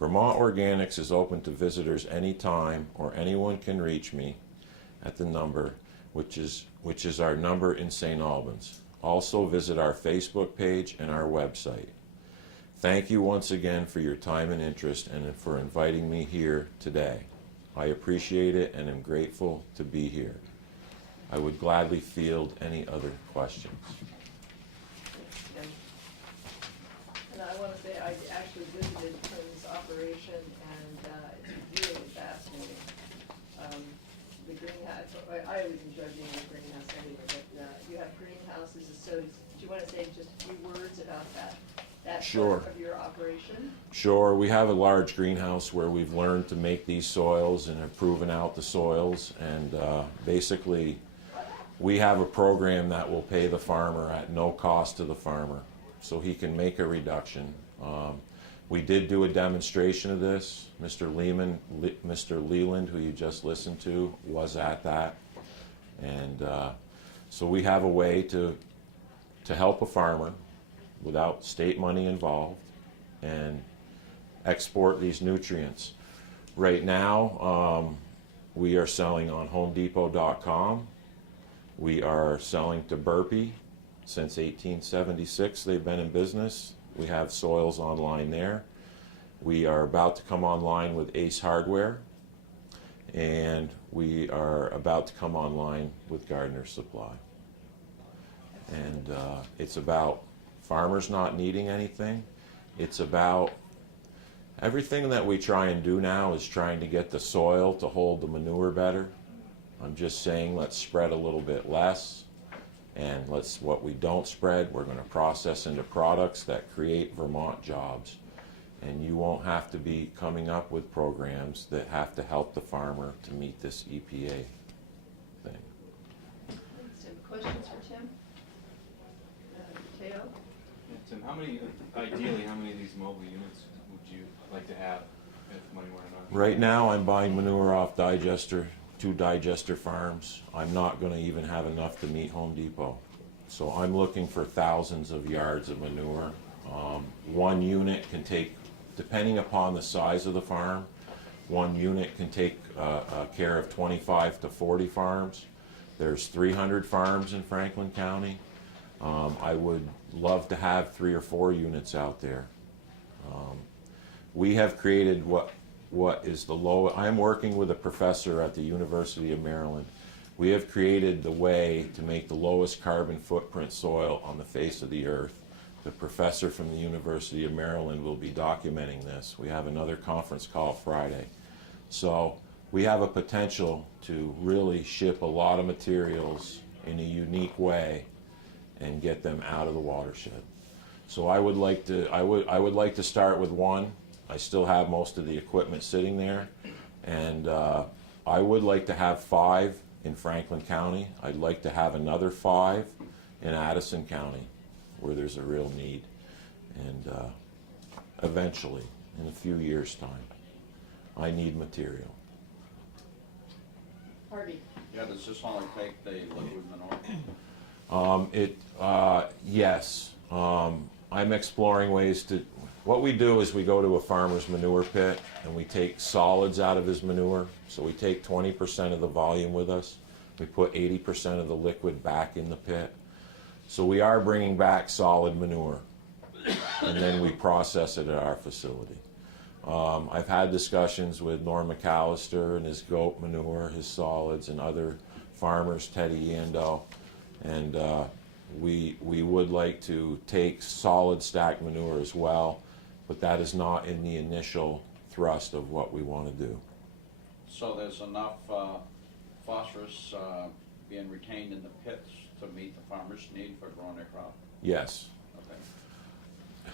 Vermont Organics is open to visitors anytime, or anyone can reach me at the number, which is our number in St. Albans. Also visit our Facebook page and our website. Thank you once again for your time and interest, and for inviting me here today. I appreciate it and am grateful to be here. I would gladly field any other questions. And I want to say I actually visited Tim's operation, and it's really fascinating. The greenhouse, I always enjoy being in a greenhouse anyway, but you have greenhouses. So do you want to say just a few words about that Sure. part of your operation? Sure. We have a large greenhouse where we've learned to make these soils and have proven out the soils, and basically we have a program that will pay the farmer at no cost to the farmer, so he can make a reduction. We did do a demonstration of this. Mr. Leland, who you just listened to, was at that. And so we have a way to help a farmer without state money involved and export these nutrients. Right now, we are selling on HomeDepot.com. We are selling to Burpee. Since 1876, they've been in business. We have soils online there. We are about to come online with Ace Hardware, and we are about to come online with Gardener Supply. And it's about farmers not needing anything. It's about everything that we try and do now is trying to get the soil to hold the manure better. I'm just saying let's spread a little bit less. And what we don't spread, we're going to process into products that create Vermont jobs. And you won't have to be coming up with programs that have to help the farmer to meet this EPA thing. Thanks, Tim. Questions for Tim? Teo? Yeah, Tim, ideally, how many of these mobile units would you like to have if money were enough? Right now, I'm buying manure off two digester farms. I'm not going to even have enough to meet Home Depot. So I'm looking for thousands of yards of manure. One unit can take, depending upon the size of the farm, one unit can take care of 25 to 40 farms. There's 300 farms in Franklin County. I would love to have 3 or 4 units out there. We have created what is the low. I'm working with a professor at the University of Maryland. We have created the way to make the lowest carbon footprint soil on the face of the earth. The professor from the University of Maryland will be documenting this. We have another conference call Friday. So we have a potential to really ship a lot of materials in a unique way and get them out of the watershed. So I would like to start with one. I still have most of the equipment sitting there, and I would like to have 5 in Franklin County. I'd like to have another 5 in Addison County, where there's a real need, and eventually, in a few years' time, I need material. Harvey? Yeah, does this only take the liquid manure? Yes. I'm exploring ways to. What we do is we go to a farmer's manure pit and we take solids out of his manure. So we take 20% of the volume with us. We put 80% of the liquid back in the pit. So we are bringing back solid manure, and then we process it at our facility. I've had discussions with Norm McAllister and his goat manure, his solids, and other farmers, Teddy Yando, and we would like to take solid stack manure as well, but that is not in the initial thrust of what we want to do. So there's enough phosphorus being retained in the pits to meet the farmer's need for growing their crop? Yes. Okay.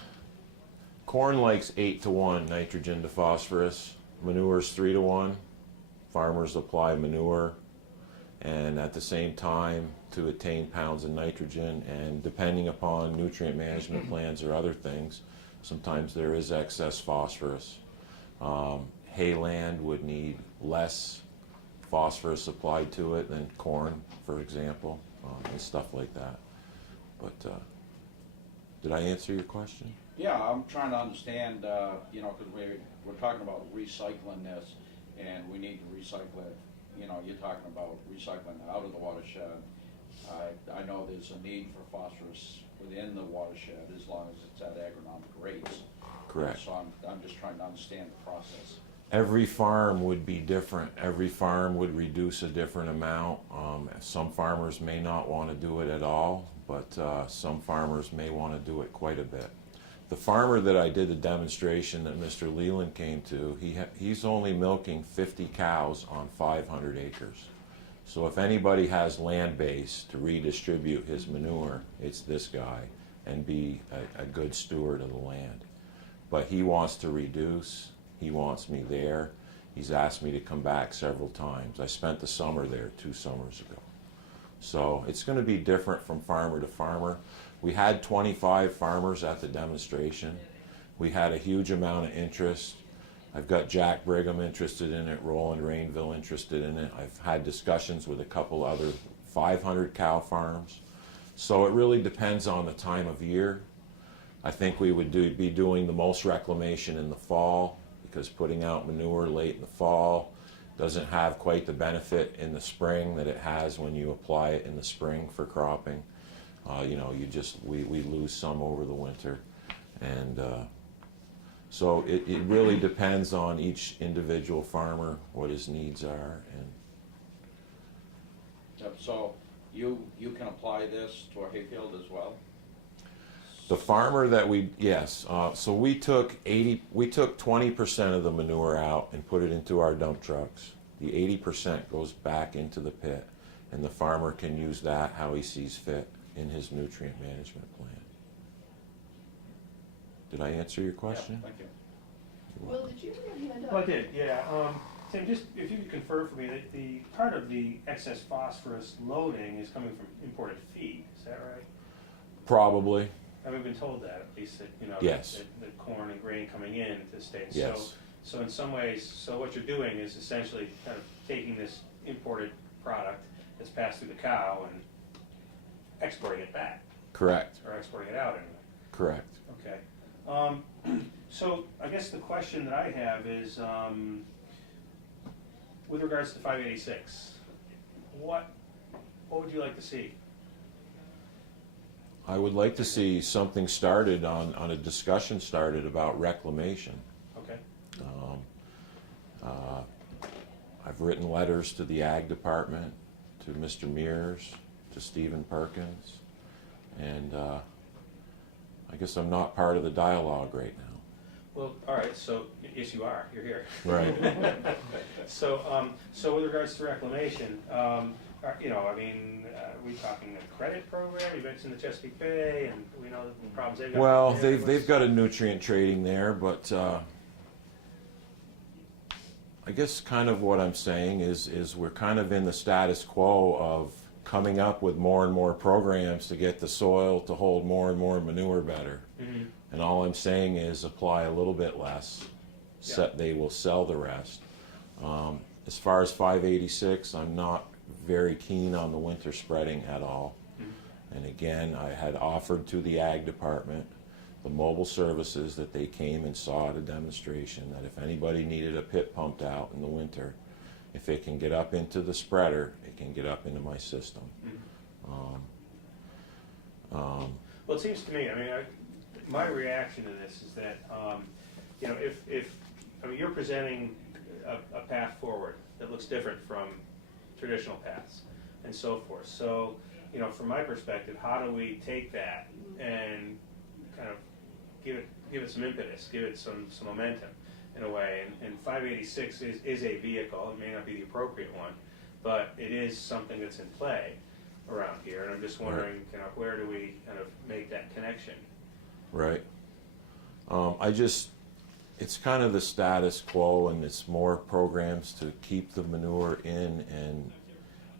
Corn likes 8-to-1 nitrogen to phosphorus. Manure is 3-to-1. Farmers apply manure, and at the same time to attain pounds of nitrogen, and depending upon nutrient management plans or other things, sometimes there is excess phosphorus. Hayland would need less phosphorus applied to it than corn, for example, and stuff like that. But did I answer your question? Yeah, I'm trying to understand, you know, because we're talking about recycling this, and we need to recycle it. You know, you're talking about recycling out of the watershed. I know there's a need for phosphorus within the watershed as long as it's at agronomic rates. Correct. So I'm just trying to understand the process. Every farm would be different. Every farm would reduce a different amount. Some farmers may not want to do it at all, but some farmers may want to do it quite a bit. The farmer that I did the demonstration that Mr. Leland came to, he's only milking 50 cows on 500 acres. So if anybody has land base to redistribute his manure, it's this guy, and be a good steward of the land. But he wants to reduce. He wants me there. He's asked me to come back several times. I spent the summer there 2 summers ago. So it's going to be different from farmer to farmer. We had 25 farmers at the demonstration. We had a huge amount of interest. I've got Jack Brigham interested in it, Roland Rainville interested in it. I've had discussions with a couple other 500 cow farms. So it really depends on the time of year. I think we would be doing the most reclamation in the fall, because putting out manure late in the fall doesn't have quite the benefit in the spring that it has when you apply it in the spring for cropping. You know, we lose some over the winter. And so it really depends on each individual farmer, what his needs are. And Yep, so you can apply this to a hayfield as well? the farmer that so we took 20% of the manure out and put it into our dump trucks. The 80% goes back into the pit, and the farmer can use that how he sees fit in his nutrient management plan. Did I answer your question? Yeah, thank you. Will, did you have your hand up? Well, I did, yeah. Tim, just if you could confirm for me that the part of the excess phosphorus loading is coming from imported feed, is that right? Probably, And we've been told that, at least, that, you know, Yes. that corn and grain coming in to the States. Yes. So in some ways, so what you're doing is essentially kind of taking this imported product that's passed through the cow and exporting it back, correct, or exporting it out anyway. correct. Okay. So I guess the question that I have is, with regards to 586, what would you like to see? I would like to see something started on a discussion started about reclamation. Okay. I've written letters to the Ag Department, to Mr. Mears, to Stephen Perkins, and I guess I'm not part of the dialogue right now. Well, all right, so, yes, you are, you're here. Right. So, so with regards to reclamation, you know, I mean, are we talking a credit program? You mentioned the Chesapeake Bay, and we know the problems they've got. Well, there. they've got a nutrient trading there, but I guess kind of what I'm saying is we're kind of in the status quo of coming up with more and more programs to get the soil to hold more and more manure better. Mm-hmm. And all I'm saying is apply a little bit less. They will sell the rest. As far as 586, I'm not very keen on the winter spreading at all. Mm-hmm. And again, I had offered to the Ag Department, the mobile services that they came and saw at a demonstration, that if anybody needed a pit pumped out in the winter, if it can get up into the spreader, it can get up into my system. Mm-hmm. Well, it seems to me, I mean, my reaction to this is that, you know, if I mean, you're presenting a path forward that looks different from traditional paths and so forth. So, you know, from my perspective, how do we take that and kind of give it some impetus, give it some momentum in a way? And 586 is a vehicle. It may not be the appropriate one, but it is something that's in play around here. And I'm just wondering, kind of, where do we kind of make that connection? Right. It's kind of the status quo, and it's more programs to keep the manure in.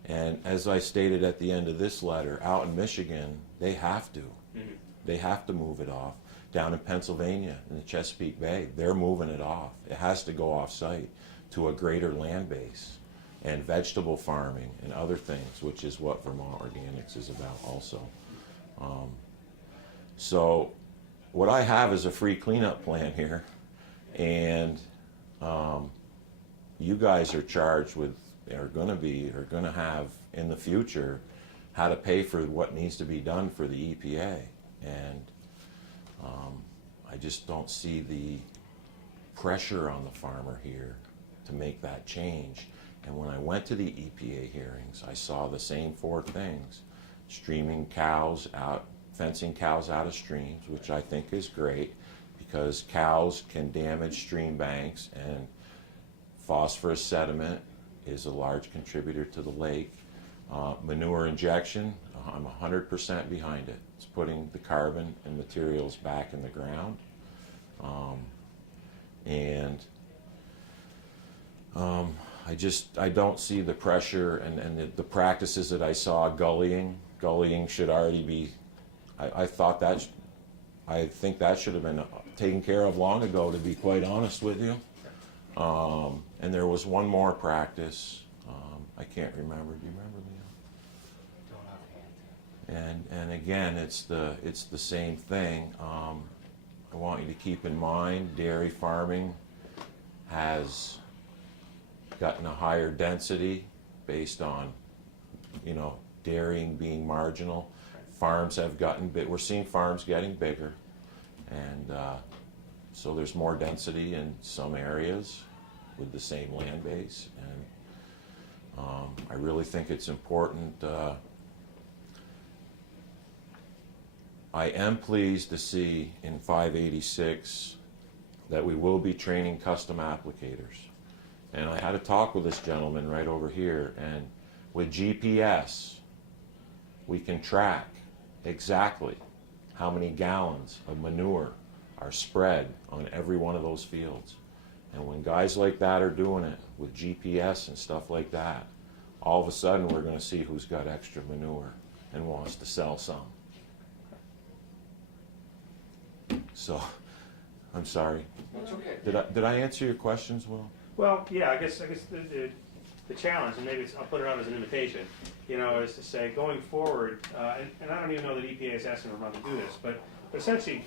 And as I stated at the end of this letter, out in Michigan, they have to. Mm-hmm. They have to move it off. Down in Pennsylvania, in the Chesapeake Bay, they're moving it off. It has to go off-site to a greater land base, and vegetable farming and other things, which is what Vermont Organics is about also. So what I have is a free cleanup plan here, and you guys are charged with, are going to have in the future how to pay for what needs to be done for the EPA, and I just don't see the pressure on the farmer here to make that change. And when I went to the EPA hearings, I saw the same four things: streaming cows out, fencing cows out of streams, which I think is great because cows can damage stream banks, and phosphorus sediment is a large contributor to the lake. Manure injection, I'm 100% behind it. It's putting the carbon and materials back in the ground. I don't see the pressure and the practices that I saw. Gullying should already be, I think that should have been taken care of long ago, to be quite honest with you. And there was one more practice, I can't remember, do you remember, Leo? And again, it's the same thing. I want you to keep in mind, dairy farming has gotten a higher density based on, dairying being marginal. Farms have gotten big. We're seeing farms getting bigger, and so there's more density in some areas with the same land base. And I really think it's important. I am pleased to see in 586 that we will be training custom applicators. And I had a talk with this gentleman right over here, and with GPS, we can track exactly how many gallons of manure are spread on every one of those fields. And when guys like that are doing it with GPS and stuff like that, all of a sudden we're going to see who's got extra manure and wants to sell some. So, I'm sorry. That's okay. Did I answer your questions well? Well, yeah, I guess the challenge, and maybe I'll put it on as an invitation, is to say going forward, and I don't even know that EPA is asking Vermont to do this, but essentially,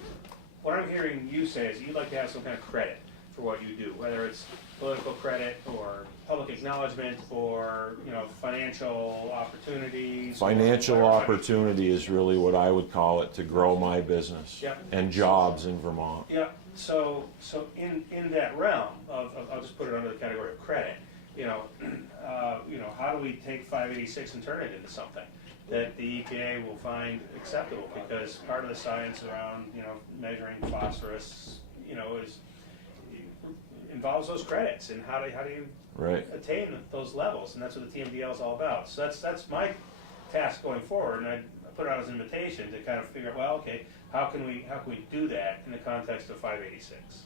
what I'm hearing you say is that you'd like to have some kind of credit for what you do, whether it's political credit or public acknowledgement or financial opportunities. Financial opportunity is really what I would call it, to grow my business. Yep. And jobs in Vermont. Yeah. So in that realm of I'll just put it under the category of credit. How do we take 586 and turn it into something that the EPA will find acceptable? Because part of the science around measuring phosphorus involves those credits, and how do you Right. attain those levels, and that's what the TMDL is all about. So that's my task going forward, and I put it out as an invitation to kind of figure out, well, okay, how can we do that in the context of 586?